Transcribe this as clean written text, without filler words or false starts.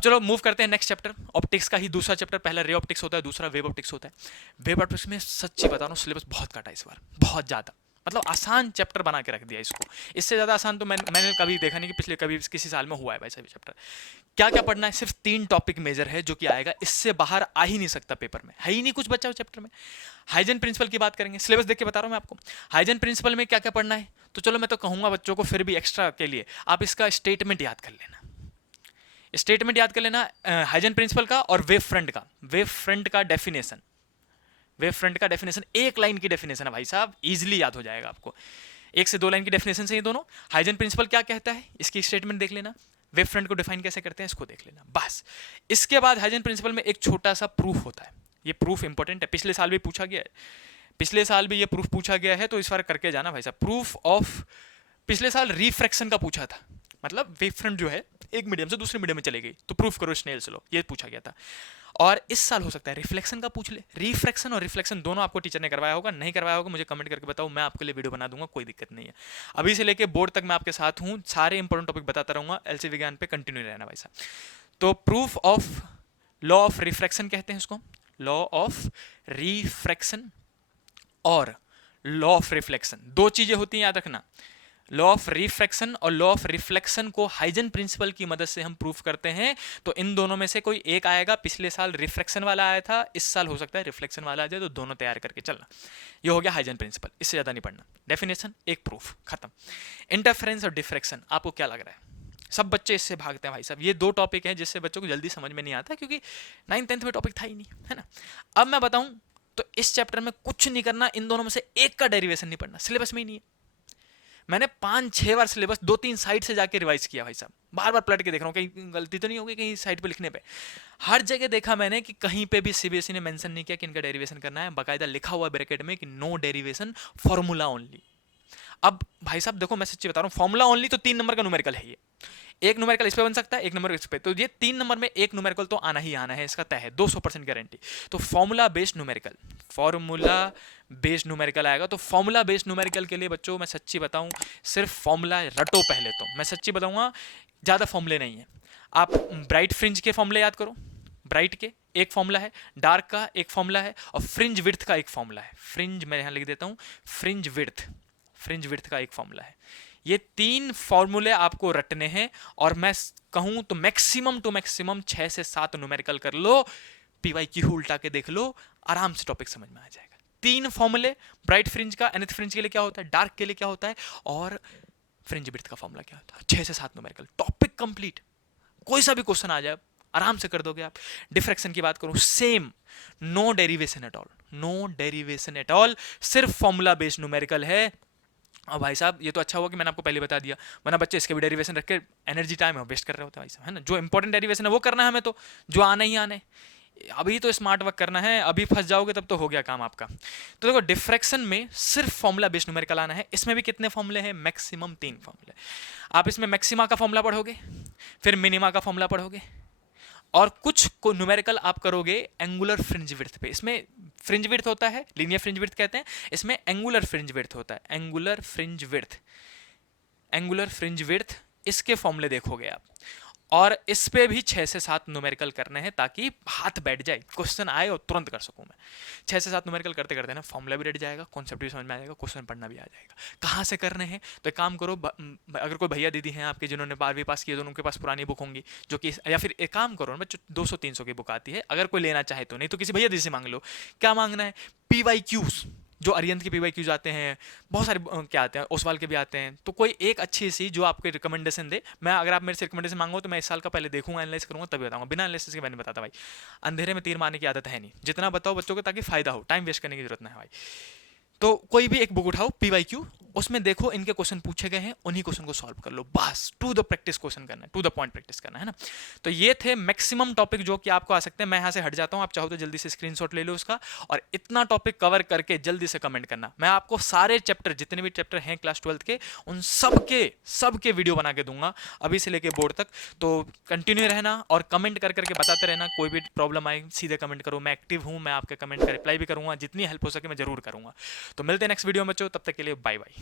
अब चलो मूव करते हैं नेक्स्ट चैप्टर, ऑप्टिक्स का ही दूसरा चैप्टर। पहला रे ऑप्टिक्स होता है, दूसरा वेव ऑप्टिक्स होता है। वेव ऑप्टिक्स में सच्ची बता रहा हूँ सिलेबस बहुत काटा इस बार, बहुत ज़्यादा, मतलब आसान चैप्टर बना के रख दिया इसको। इससे ज़्यादा आसान तो मैंने कभी देखा नहीं कि पिछले कभी किसी साल में हुआ है वैसा भी चैप्टर। क्या क्या पढ़ना है, सिर्फ 3 टॉपिक मेजर है जो कि आएगा, इससे बाहर आ ही नहीं सकता पेपर में, है ही नहीं कुछ बचा हो चैप्टर में। हाइजन प्रिंसिपल की बात करेंगे, सिलेबस देख के बता रहा हूँ मैं आपको। हाइजन प्रिंसिपल में क्या क्या पढ़ना है, तो चलो मैं तो कहूँगा बच्चों को फिर भी एक्स्ट्रा के लिए आप इसका स्टेटमेंट याद कर लेना, स्टेटमेंट याद कर लेना हाइजन प्रिंसिपल का, और वेव फ्रंट का, वेव फ्रंट का डेफिनेशन, वेव फ्रंट का डेफिनेशन 1 लाइन की डेफिनेशन है भाई साहब, इजीली याद हो जाएगा आपको। 1 से 2 लाइन की डेफिनेशन से ये दोनों। हाइजन प्रिंसिपल क्या कहता है इसकी स्टेटमेंट देख लेना, वेव फ्रंट को डिफाइन कैसे करते हैं इसको देख लेना, बस। इसके बाद हाइजन प्रिंसिपल में एक छोटा सा प्रूफ होता है, ये प्रूफ इंपॉर्टेंट है, पिछले साल भी पूछा गया है, पिछले साल भी ये प्रूफ पूछा गया है, तो इस बार करके जाना भाई साहब। प्रूफ ऑफ, पिछले साल रिफ्रैक्शन का पूछा था, मतलब वेव फ्रंट जो है एक मीडियम से दूसरे मीडियम में चली गई तो प्रूफ करो स्नेल्स लॉ, ये पूछा गया था। और इस साल हो सकता है रिफ्लेक्शन का पूछ ले, रिफ्रैक्शन और रिफ्लेक्शन दोनों आपको टीचर ने करवाया होगा, नहीं करवाया होगा मुझे कमेंट करके बताओ, मैं आपके लिए वीडियो बना दूंगा, कोई दिक्कत नहीं है। अभी से लेके बोर्ड तक मैं आपके साथ हूँ, सारे इंपॉर्टेंट टॉपिक बताता रहूंगा, एलसी विज्ञान पे कंटिन्यू रहना भाई साहब। तो proof of law of refraction कहते हैं इसको, लॉ ऑफ रिफ्रैक्शन और लॉ ऑफ रिफ्लेक्शन, 2 चीजें होती हैं याद रखना, लॉ ऑफ रिफ्रैक्शन और लॉ ऑफ रिफ्लेक्शन को हाइजन प्रिंसिपल की मदद से हम प्रूफ करते हैं। तो इन दोनों में से कोई एक आएगा, पिछले साल रिफ्रैक्शन वाला आया था, इस साल हो सकता है रिफ्लेक्शन वाला आ जाए, तो दोनों तैयार करके चलना। ये हो गया हाइजन प्रिंसिपल, इससे ज्यादा नहीं पढ़ना, डेफिनेशन एक प्रूफ खत्म। इंटरफेरेंस और डिफ्रैक्शन आपको क्या लग रहा है, सब बच्चे इससे भागते हैं भाई साहब, ये 2 टॉपिक हैं जिससे बच्चों को जल्दी समझ में नहीं आता क्योंकि 9th 10th में टॉपिक था ही नहीं, है ना। अब मैं बताऊं तो इस चैप्टर में कुछ नहीं करना, इन दोनों में से एक का डेरिवेशन नहीं पढ़ना, सिलेबस में ही नहीं है। मैंने 5-6 बार सिलेबस 2-3 साइड से जाके रिवाइज किया भाई साहब, बार बार पलट के देख रहा हूँ कहीं गलती तो नहीं होगी कहीं साइड पे लिखने पे। हर जगह देखा मैंने कि कहीं पे भी सीबीएसई ने मेंशन नहीं किया कि इनका डेरिवेशन करना है, बाकायदा लिखा हुआ ब्रैकेट में कि नो डेरिवेशन, फॉर्मूला ओनली। अब भाई साहब देखो मैं सच्ची बता रहा हूँ, फॉर्मूला ओनली तो 3 नंबर का न्यूमेरिकल है ये, एक न्यूमेरिकल इस पे बन सकता है, एक नंबर इस पे, तो ये 3 नंबर में एक न्यूमेरिकल तो आना ही आना है, इसका तय है, 200% गारंटी। तो formula based numerical, formula based numerical आएगा। तो फॉर्मूला बेस्ड न्यूमेरिकल के लिए बच्चों मैं सच्ची बताऊं, सिर्फ फॉर्मूला रटो पहले, तो मैं सच्ची बताऊंगा ज़्यादा फॉर्मूले नहीं है। आप ब्राइट फ्रिंज के फॉर्मूले याद करो, ब्राइट के एक फॉर्मूला है, डार्क का एक फॉर्मूला है, और फ्रिंज विड्थ का एक फॉर्मूला है। फ्रिंज मैं यहाँ लिख देता हूँ, फ्रिंज विड्थ का एक फॉर्मूला है। ये 3 फॉर्मूले आपको रटने हैं, और मैं कहूं तो मैक्सिमम टू मैक्सिमम 6 से 7 न्यूमेरिकल कर लो, पीवाईक्यू उल्टा के देख लो, आराम से टॉपिक समझ में आ जाएगा। 3 फॉर्मूले, ब्राइट फ्रिंज का, एनथ फ्रिंज के लिए क्या होता है, डार्क के लिए क्या होता है, और फ्रिंज विड्थ का फॉर्मूला क्या होता है, 6 से 7 न्यूमेरिकल, टॉपिक कंप्लीट। कोई सा भी क्वेश्चन आ जाए आराम से कर दोगे आप। डिफ्रैक्शन की बात करूं, same, no derivation at all, no derivation at all, सिर्फ फॉर्मूला बेस्ड न्यूमेरिकल है। और भाई साहब ये तो अच्छा हुआ कि मैंने आपको पहले बता दिया, वरना बच्चे इसके भी डेरिवेशन रख के एनर्जी टाइम वेस्ट कर रहे होते हैं भाई साहब, है ना। जो इंपॉर्टेंट डेरिवेशन है वो करना है हमें, तो जो आना ही आना है, अभी तो स्मार्ट वर्क करना है, अभी फंस जाओगे तब तो हो गया काम आपका। तो देखो डिफ्रैक्शन में सिर्फ फॉर्मूला बेस्ड न्यूमेरिकल आना है, इसमें भी कितने फॉर्मूले हैं, मैक्सिमम 3 फॉर्मूले। आप इसमें मैक्सिमा का फॉर्मूला पढ़ोगे, फिर मिनिमा का फॉर्मूला पढ़ोगे, और कुछ को न्यूमेरिकल आप करोगे एंगुलर फ्रिंज विड्थ पे। इसमें फ्रिंज विड्थ होता है, लीनियर फ्रिंज विड्थ कहते हैं, इसमें एंगुलर फ्रिंज विड्थ होता है, एंगुलर फ्रिंज विड्थ, इसके फॉर्मूले देखोगे आप। और इस पे भी 6 से 7 न्यूमेरिकल करने हैं, ताकि हाथ बैठ जाए, क्वेश्चन आए और तुरंत कर सकूं मैं। 6 से 7 न्यूमेरिकल करते करते ना फॉर्मूला भी बैठ जाएगा, कॉन्सेप्ट भी समझ में आ जाएगा, क्वेश्चन पढ़ना भी आ जाएगा। कहाँ से करने हैं, तो एक काम करो, अगर कोई भैया दीदी हैं आपके जिन्होंने 12वीं पास किए तो उनके पास पुरानी बुक होंगी, जो कि, या फिर एक काम करो ना, 200-300 की बुक आती है, अगर कोई लेना चाहे तो, नहीं तो किसी भैया दीदी से मांग लो। क्या मांगना है, पीवाईक्यूज, जो अरियंत के पीवाईक्यूज आते हैं, बहुत सारे क्या आते हैं, ओसवाल के भी आते हैं, तो कोई एक अच्छी सी जो आपको रिकमेंडेशन दे। मैं, अगर आप मेरे से रिकमेंडेशन मांगो तो मैं इस साल का पहले देखूंगा, एनालाइज करूंगा, तभी बताऊंगा, बिना एनालिसिस के मैंने बताता भाई। अंधेरे में तीर मारने की आदत है नहीं, जितना बताओ बच्चों को ताकि फायदा हो, टाइम वेस्ट करने की जरूरत ना है भाई। तो कोई भी एक बुक उठाओ पीवाईक्यू, उसमें देखो इनके क्वेश्चन पूछे गए हैं, उन्हीं क्वेश्चन को सॉल्व कर लो, बस टू द प्रैक्टिस क्वेश्चन करना है, टू द पॉइंट प्रैक्टिस करना है ना। तो ये थे मैक्सिमम टॉपिक जो कि आपको आ सकते हैं। मैं यहाँ से हट जाता हूँ, आप चाहो तो जल्दी से स्क्रीनशॉट ले लो उसका, और इतना टॉपिक कवर करके जल्दी से कमेंट करना। मैं आपको सारे चैप्टर, जितने भी चैप्टर हैं क्लास 12th के, उन सबके वीडियो बना के दूंगा, अभी से लेके बोर्ड तक। तो कंटिन्यू रहना और कमेंट कर करके बताते रहना, कोई भी प्रॉब्लम आए सीधे कमेंट करो, मैं एक्टिव हूँ, मैं आपके कमेंट का रिप्लाई भी करूँगा, जितनी हेल्प हो सके मैं जरूर करूँगा। तो मिलते हैं नेक्स्ट वीडियो में बच्चों, तब तक के लिए बाय बाय।